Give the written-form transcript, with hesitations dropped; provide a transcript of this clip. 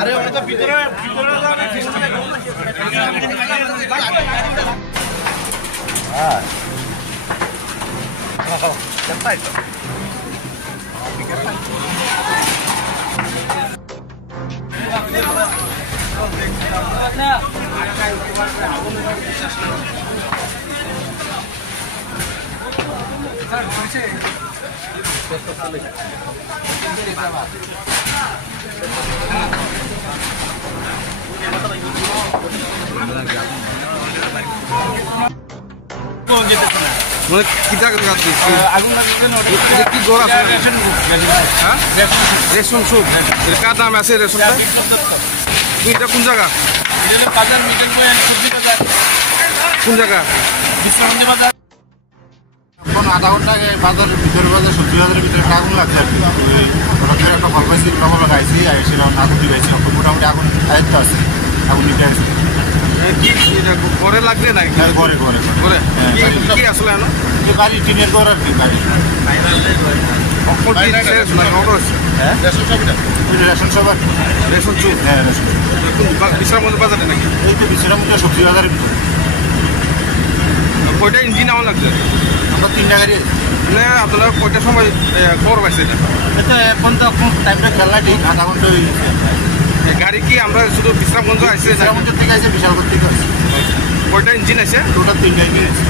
আরে ওটা তো ভিতরে হ্যাঁ তাই তো রেশন সুপ কার দাম আছে রেশনটা এটা কোন জায়গা বাজার মিডল পয়েন্ট সবজি বাজার কোন জায়গা বিশ্রামন্দি বাজার এখন আধা ঘন্টা আগে বাজারের ভিতরে বাজার সবজি বাজারের ভিতরে একটা আগুন লাগছে আর কি ওই একটা ফল পাইছি লবণ লাগাইছি আর সেরকম আগুন দিয়েছি মোটামুটি আগুন আয়ত্ত আছে আগুন নিতে আসছে কি ঘরে লাগবে না ঘরে ঘরে ঘরে কি আসলে বাড়ি টিনের ঘর আর কি বাড়ি রেশন সব আর রেশন চুপ হ্যাঁ রেশন বিশ্রামগঞ্জ বাজারে নাকি এই তো বিশ্রামগঞ্জ সবজি বাজারের ভিতরে কয়টা ইঞ্জিন আমার লাগছে আমরা 3টা গাড়ি মানে আপনারা কয়টার সময় খবর পাইছে এটা এখন তো টাইমটা খেলা ঠিক আধা ঘন্টা হয়ে গেছে গাড়ি কি আমরা শুধু বিশ্রামগঞ্জ আসছে বিশ্রামগঞ্জ থেকে আছে বিশালগড় থেকে আছে কয়টা ইঞ্জিন আছে টোটাল 3টা ইঞ্জিন আছে